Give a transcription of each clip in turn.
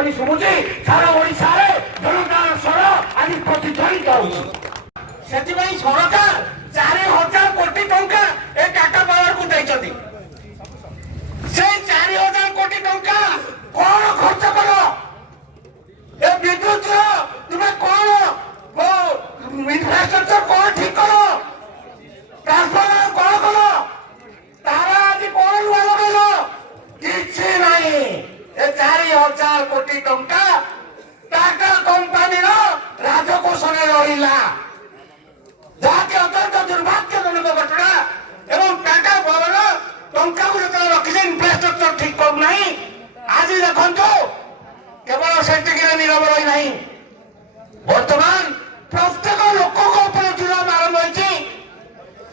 ধ্বনি ଶୁଭୁଛି ସାରା ଓଡ଼ିଶାରେ ଜନତାର ସ୍ୱର ଆଜି ପ୍ରତିଧ୍ୱନିତ ହେଉଛି। ସେଥିପାଇଁ ସରକାର 4,000 କୋଟି ଟଙ୍କା ଏ ଟାଟା ପାୱାରକୁ ଦେଇଛନ୍ତି। ସେଇ 4,000 କୋଟି ଟଙ୍କା କଣ ଖର୍ଚ୍ଚ କର? ଏ ବିଦ୍ୟୁତର ତୁମେ କଣ ଇନଫ୍ରାଷ୍ଟ୍ରକ୍ଚର କଣ ଠିକ କର? ଟ୍ରାନ୍ସଫର୍ମର କଣ କର? ତାର ଆଜି କଣ ନୂଆ ଲଗେଇଲ? କିଛି ନାହିଁ। ଏ 4,000 କୋଟି ଟଙ୍କା ଟାଟା କମ୍ପାନୀର ରାଜକୋଷରେ ରହିଲା, ଯାହାକି ଅତ୍ୟନ୍ତ ଦୁର୍ଭାଗ୍ୟଜନକ ଘଟଣା। ଏବଂ ଟାଟା ପାୱାର ଟଙ୍କାକୁ ଯେତେବେଳେ ରଖିছে ଇନଫ୍ରାଷ୍ଟ୍ରକ୍ଚର ଠିକ କରୁନାହିଁ। ଆଜି ଦେଖନ୍ତୁ କେବଳ ସେତିକିରେ ନିରବ ରହିନାହିଁ, ବର୍ତ୍ତମାନ ପ୍ରତ୍ୟେକ ଲୋକଙ୍କ ଉପରେ ଜୁଲମ ଆରମ୍ଭ ହୋଇଛି।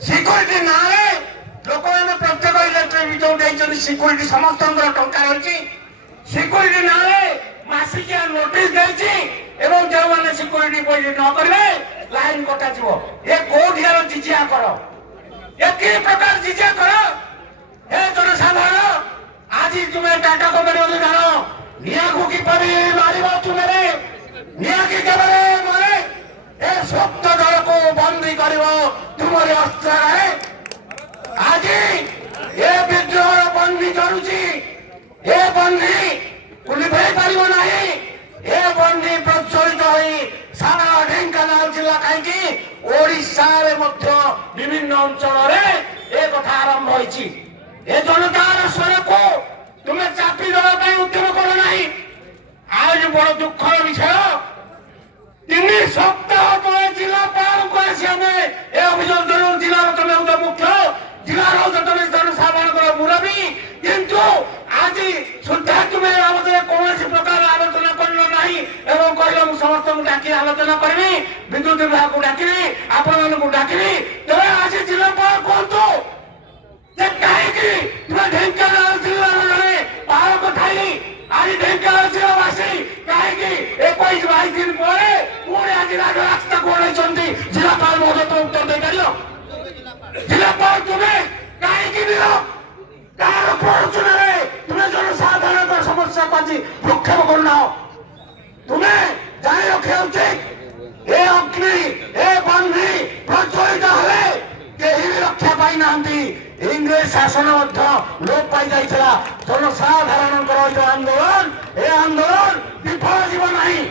ସିକ୍ୟୁରିଟି ନାଁରେ ଲୋକମାନେ ପ୍ରତ୍ୟେକ ଇଲେକ୍ଟ୍ରିକ୍ ଯୋଉ ଦେଇଛନ୍ତି ସିକ୍ୟୁରିଟି ସମସ୍ତଙ୍କର ଟଙ୍କା ରହିଛି। ସିକ୍ୟୁରିଟି ନାଁରେ ମାସିକିଆ ନୋଟିସ ଦେଇଛି ଏବଂ ଯେଉଁମାନେ ସିକ୍ୟୁରିଟି ପଇସା ନ କରିବେ ଲାଇନ କଟାଯିବ। ଏ କୋଉଠିକାର ଜିଜିଆ କର? ଏ କି ପ୍ରକାର ଜିଜିଆ କର? ଏ ଜନସାଧାରଣ ଆଜି ତୁମେ ଟାଟା କମ୍ପାନୀ ବୋଲି ଜାଣ ନିଆଁକୁ କିପରି ମାରିବ? ତୁମେ ନିଆଁକି କେବଳ ମାରେ ଏ ସପ୍ତ ଜଳକୁ ବନ୍ଦୀ କରିବ ତୁମରି ଅସ୍ତ୍ରରେ। ଆଜି ଏ ବିଦ୍ରୋହର ବନ୍ଦୀ କରୁଛି, ଏ ବନ୍ଦୀ ଲିଭେଇ ପାରିବ ନାହିଁ। ଏ ବନ୍ଦୀ ପ୍ରଚଳିତ ହୋଇ ସାରା ଢେଙ୍କାନାଳ ଜିଲ୍ଲା କାହିଁକି ଓଡ଼ିଶାରେ ମଧ୍ୟ ବିଭିନ୍ନ ଅଞ୍ଚଳରେ ଏ କଥା ଆରମ୍ଭ ହୋଇଛି। ଏ ଜନତାର ସ୍ୱରକୁ ତୁମେ ଚାପି ଦେବା ପାଇଁ ଉଦ୍ୟମ କର ନାହିଁ। ଆଉ ବଡ ଦୁଃଖର ବିଷୟ, 3 ସପ୍ତାହ ତଳେ ଜିଲ୍ଲାପାଳଙ୍କୁ ଆସି ଆମେ ଏ ଅଭିଯୋଗ କରୁ। ଜିଲ୍ଲାର ତମେ ହେଉଛ ମୁଖ୍ୟ, ଜିଲ୍ଲାର ହେଉଛ ତମେ ଜନସାଧାରଣଙ୍କର ମୁରବୀ, କିନ୍ତୁ ଆଜି ସୁଦ୍ଧା ତୁମେ ବାବଦରେ କୌଣସି ପ୍ରକାର ଆଲୋଚନା କରିଲ ନାହିଁ ଏବଂ କହିଲ ମୁଁ ସମସ୍ତଙ୍କୁ ଡାକି ଆଲୋଚନା କରିବି, ବିଦ୍ୟୁତ ବିଭାଗକୁ ଡାକିବି, ଆପଣମାନଙ୍କୁ ଡାକିବି। ତେବେ ଆଜି ଜିଲ୍ଲାପାଳ କୁହନ୍ତୁ ଯେ କାହିଁକି ତୁମେ ଢେଙ୍କାନାଳ ଜିଲ୍ଲାର ଜଣେ ପାଳକ ଥାଇ ଆଜି ଢେଙ୍କାନାଳ ଜିଲ୍ଲାବାସୀ କାହିଁକି 21-22 ଦିନ ପରେ ପୁଣି ଆଜି ରାଜରାସ୍ତାକୁ ଓହ୍ଲାଇଛନ୍ତି? ଜିଲ୍ଲାପାଳ ମହୋଦୟ ଉତ୍ତର ଦେଇପାରିବ? ଜିଲ୍ଲାପାଳ ତୁମେ କାହିଁକି ଦିନ କାହାର ପ୍ରରୋଚନାରେ ତୁମେ ଜନସାଧାରଣଙ୍କ ସମସ୍ୟାକୁ ଆଜି ଭୃକ୍ଷେପ କରୁନାହ? ତୁମେ ଜାଣି ରଖିବା ଉଚିତ ଏ ଅଗ୍ନି ଏ ବନ୍ଧି ପ୍ରଜ୍ୱଳିତ ହେଲେ କେହି ବି ରକ୍ଷା ପାଇନାହାନ୍ତି। ଇଂରେଜ ଶାସନ ମଧ୍ୟ ଲୋପ ପାଇଯାଇଥିଲା। ଜନସାଧାରଣଙ୍କର ଏ ଆନ୍ଦୋଳନ, ଏ ଆନ୍ଦୋଳନ ବିଫଳ ଯିବ ନାହିଁ।